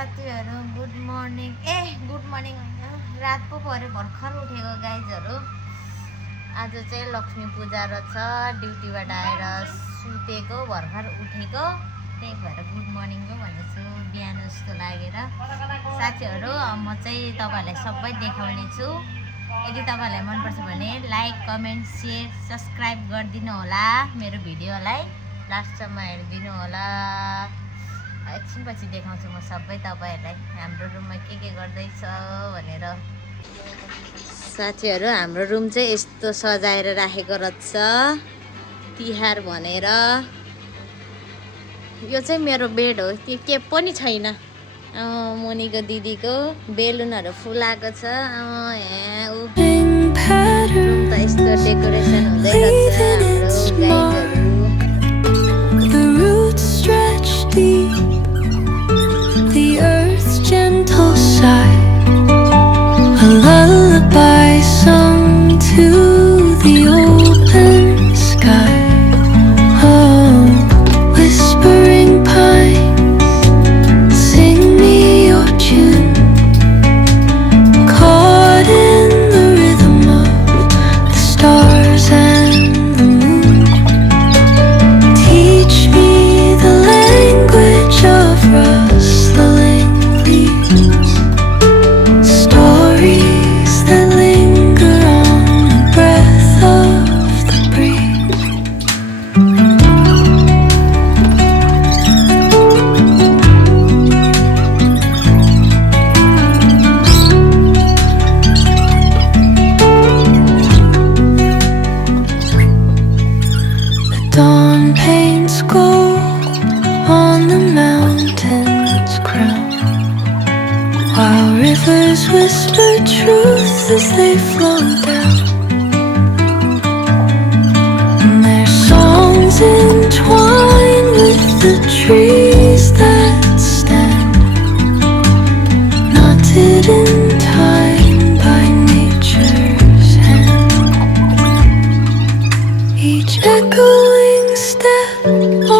साथीहरु good morning good morning हैन रात पो पर्यो भर्खर उठेको गाइजहरु आज चाहिँ लक्ष्मी पूजा रहेछ ड्युटीबाट आएर सुतेको भर्खर उठेको त्यही भएर गुड मर्निङ पो भनेछु बिहान जस्तो लागेर साथीहरु म चाहिँ तपाईहरुलाई सबै देखाउने छु यदि तपाईहरुलाई मन पर्छ भने लाइक कमेन्ट शेयर सब्स्क्राइब गरिदिनु होला मेरो भिडियोलाई लास्टसम्म हेरिदिनु होला एकछिनपछि देखाउँछु म सबै तपाईहरुलाई हाम्रो रुममा के गर्दैछ भनेर साथीहरु हाम्रो रुम चाहिँ यस्तो सजाएर राखेको रहेछ तिहार भनेर यो चाहिँ मेरो बेड हो के पनि छैन मुनिको दिदीको बेलुनहरु फुलाएको छ रुम त यस्तो डेकोरेसन हुँदै रहेछ हाम्रो गाइजहरु The earth's gentle sigh, a lullaby sung to the open sky. Oh, whispering pines, sing me your tune, caught in the rhythm of the stars and the moon. Teach me the language of rustling leaves, stories that linger on the breath of the breeze. The dawn paints gold on the mountain's crown, while rivers whisper truth as they flow down, and their songs entwine with the trees that stand, knotted in time by nature's hand. Each echoing step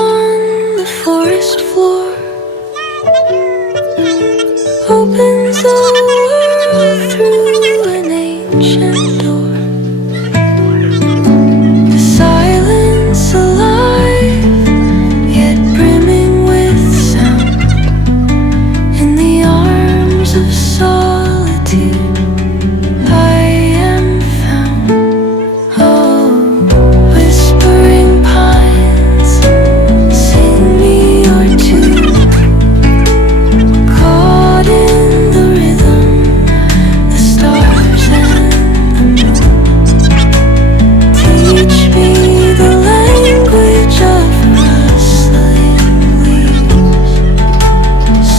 on the forest floor opens a world through an ancient door. The silence alive, yet brimming with sound. In the arms of solitude, I am found. Oh, whispering pines, sing me your tune, caught in the rhythm, the stars and the moon. Teach me the language of rustling leaves,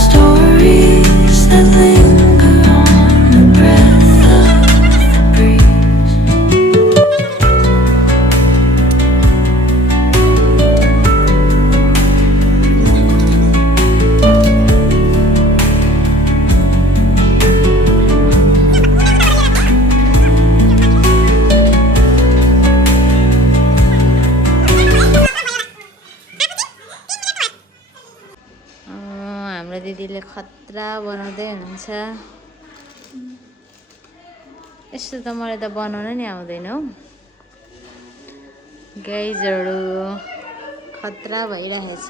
stories that linger on the breath of the breeze. हाम्रो दिदीले खतरा बनाउँदै हुनुहुन्छ यस्तो त मलाई त बनाउन नि आउँदैन हौ गाइजहरु खतरा भइरहेछ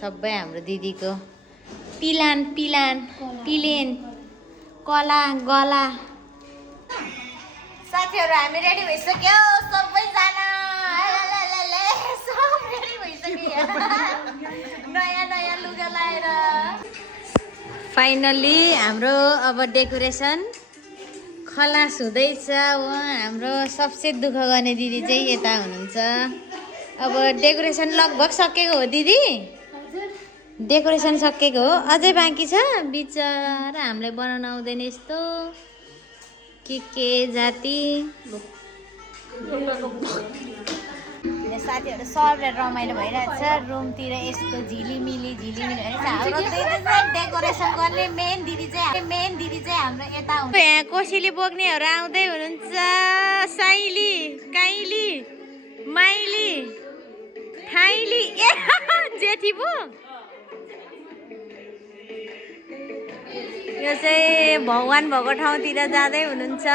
सबै हाम्रो दिदीको पिलान पिलेन कला गला साथीहरु हामी रेडी भइसक्यो सबैजना सब रेडी भइसक्यो नयाँ लुगा लाएर फाइनली हाम्रो अब डेकोरेसन खलास हुँदैछ हाम्रो सबसे दुःख गर्ने दिदी चाहिँ यता हुनुहुन्छ अब डेकोरेसन लगभग सकेको हो दिदी डेकोरेसन सकेको हो अझै बाँकी छ बिचरा हामीलाई बनाउन आउँदैन यस्तो के जाति साथीहरु सबले रमाइलो भइरहेछ रुमतिर यस्तो झिलिमिली भइरहेछ हाम्रो दिदी चाहिँ डेकोरेसन गर्ने मेन दिदी चाहिँ हाम्रो यता हुन्छ यहाँ कोसीले बोक्नेहरु आउँदै हुनुहुन्छ साइली काइली माइली थाइली जेठी पो यो चाहिँ भगवान भएको ठाउँतिर जाँदै हुनुहुन्छ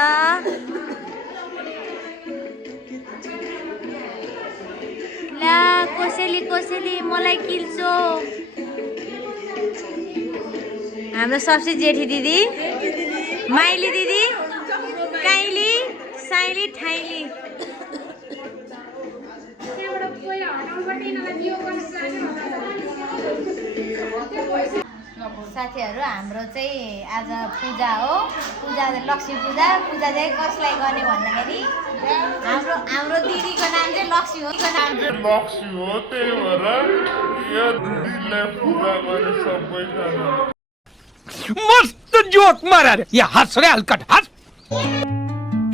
ला कोसेली मलाई किल्छो हाम्रो सबसे जेठी दिदी माइली दिदी काइली साइली ठाइली साथीहरू हाम्रो चाहिँ आज पूजा हो पूजा लक्ष्मी पूजा चाहिँ कसलाई गर्ने भन्दाखेरि हाम्रो दिदीको नाम चाहिँ लक्ष्मी हो त्यही भएर यो दिदीलाई पूजा गरे सबैजना मस्त जोक मारा रे या हंस रे हलकट हंस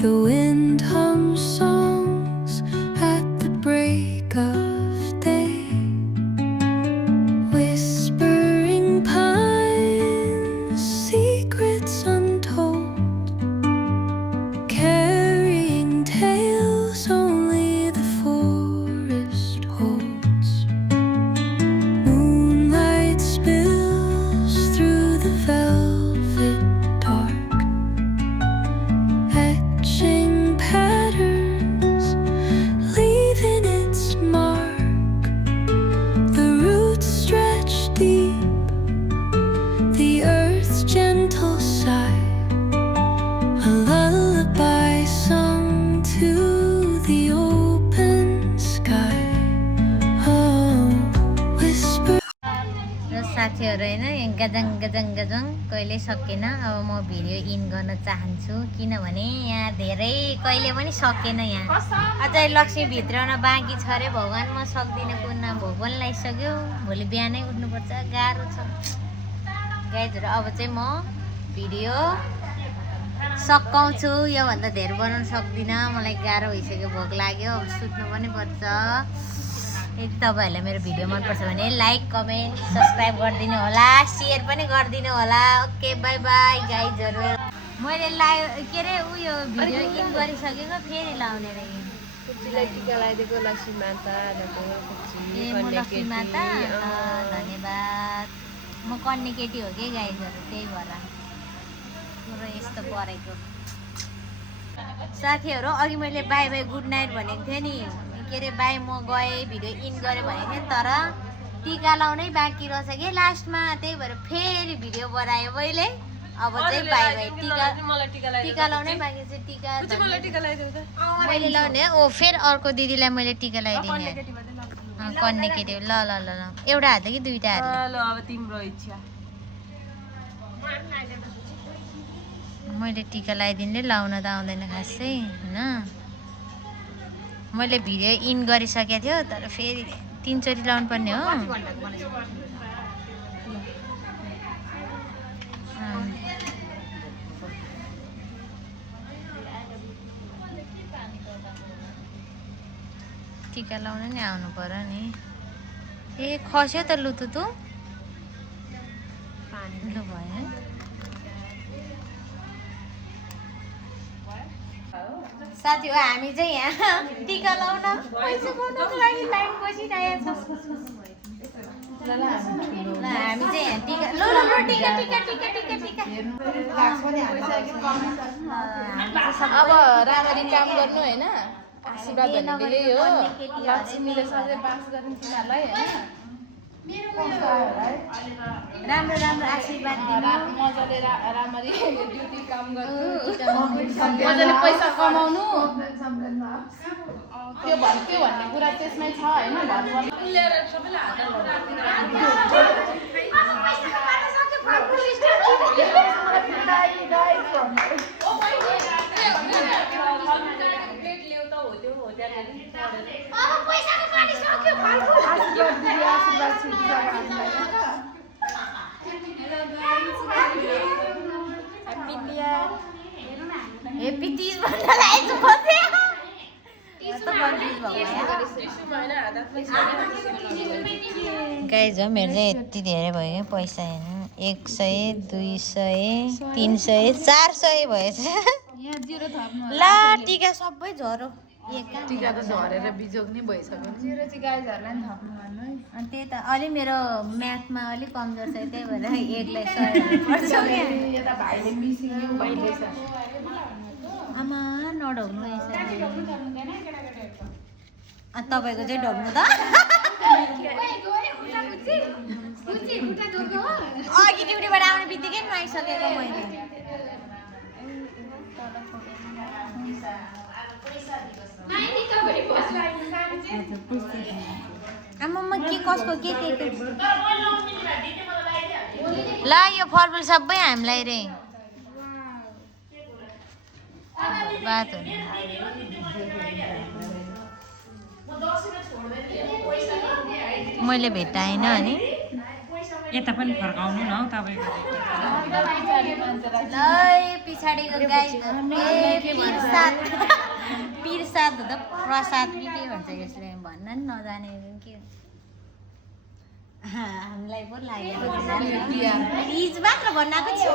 The wind hums songs at the break of day, whispering pines, secrets untold, carrying tales only the forest holds. Moonlight spills through the velvet dark, etching patterns, leaving its mark. The roots stretch deep, the earth's gentle sigh, a lullaby sung to the open sky. Oh, whisper. र साथीहरू होइन गजङ कहिले सकेन अब म video in गर्न चाहन्छु किनभने यहाँ धेरै कहिले पनि सकेन यहाँ अझै लक्ष्मी भित्राउन बाँकी छ अरे भगवान् म सक्दिनँ कुन्न भोक पनि लागिसक्यो भोलि बिहानै उठ्नुपर्छ गाह्रो छ गाइजहरू अब चाहिँ म भिडियो सकाउँछु योभन्दा धेरै बनाउन सक्दिनँ मलाई गाह्रो भइसक्यो भोक लाग्यो अब सुत्नु पनि पर्छ यदि तपाईँहरूलाई मेरो भिडियो मनपर्छ भने लाइक कमेन्ट सब्सक्राइब गरिदिनु होला सेयर पनि गरिदिनु होला ओके बाई बाई गाइजहरू मैले के अरे उयो भिडियो इन गरिसकेको फेरि लाउने रहेँ कुचीलाई टिका लगाइदिएको लक्ष्मी माता ए म लक्ष्मी माता धन्यवाद म कन्ने केटी हो कि गाइजहरू त्यही भएर मेरो यस्तो परेको साथीहरू अघि मैले बाई बाई गुड नाइट भनेको थिएँ नि के अरे बाई म गएँ भिडियो इन गरेँ भनेको थिएँ तर टिका लाउनै बाँकी रहेछ कि लास्टमा त्यही भएर फेरि भिडियो बनायो मैले अब चाहिँ बाई बाई टिका लाउनै बाँकी चाहिँ टिका मैले लाउने ओ फेरि अर्को दिदीलाई मैले टिका लगाइदिने कन्ने केटी ल ल ल ल एउटा हात कि दुईवटा हात अब तिम्रो इच्छा मैले टिका लगाइदिने लाउन त आउँदैन खासै होइन मैले भिडियो इन गरिसकेको थियो तर फेरि 3 चोटि लाउनु पर्ने हो टिका लाउन नि आउनु पर्यो नि ए खस्यो त लुतुतु लु भयो साथी हो हामी चाहिँ यहाँ टिका लाउन पैसा पाउनको लागि लाइन बसिरहेको छ ल हामी चाहिँ यहाँ टिका ल टिका अब राम्ररी काम गर्नु होइन आशीर्वाद भनेको यही हो लक्ष्मीले सधैँ बास गर्ने तिनीहरूलाई होइन राम्रो आशीर्वाद दिनु मजाले राम्ररी ड्युटी काम गर्नु मजाले पैसा कमाउनु त्यो भन्ने कुरा त्यसमै छ होइन हेप्पी तीज भन्न लागेको खोजे कस्तो कन्फ्युज भएको गाइज हो मेरो चाहिँ यति धेरै भयो क्या पैसा हेर्नु 100 200 300 400 भएछ ला टिका सबै झरो टिका त झरेर बिजोग नै भइसक्यो मेरो चाहिँ गाईहरूलाई नि थप्नु भन्नु है अनि त्यही त अलि मेरो म्याथमा अलिक कमजोर छ त्यही भएर एकलाई सहयोग पर्छ क्या। यता भाइले मिसिङ भइरहेछ आमा नढोग्नु रहेछ अनि तपाईँको चाहिँ ढोग्नु त अघि ड्युटीबाट आउने बित्तिकै नुहाइसकेको मैले। आमामा के कसको के ल यो फलफुल सबै हामीलाई रे बात हो मैले भेटाएन अनि यता पनि फर्काउनु न तपाईँको ल पछाडिको गाई पिरसाद हुँदा प्रसाद कि के भन्छ यसले भन्न नि नजाने के हामीलाई पो लाग्यो तिज मात्र भन्नको छु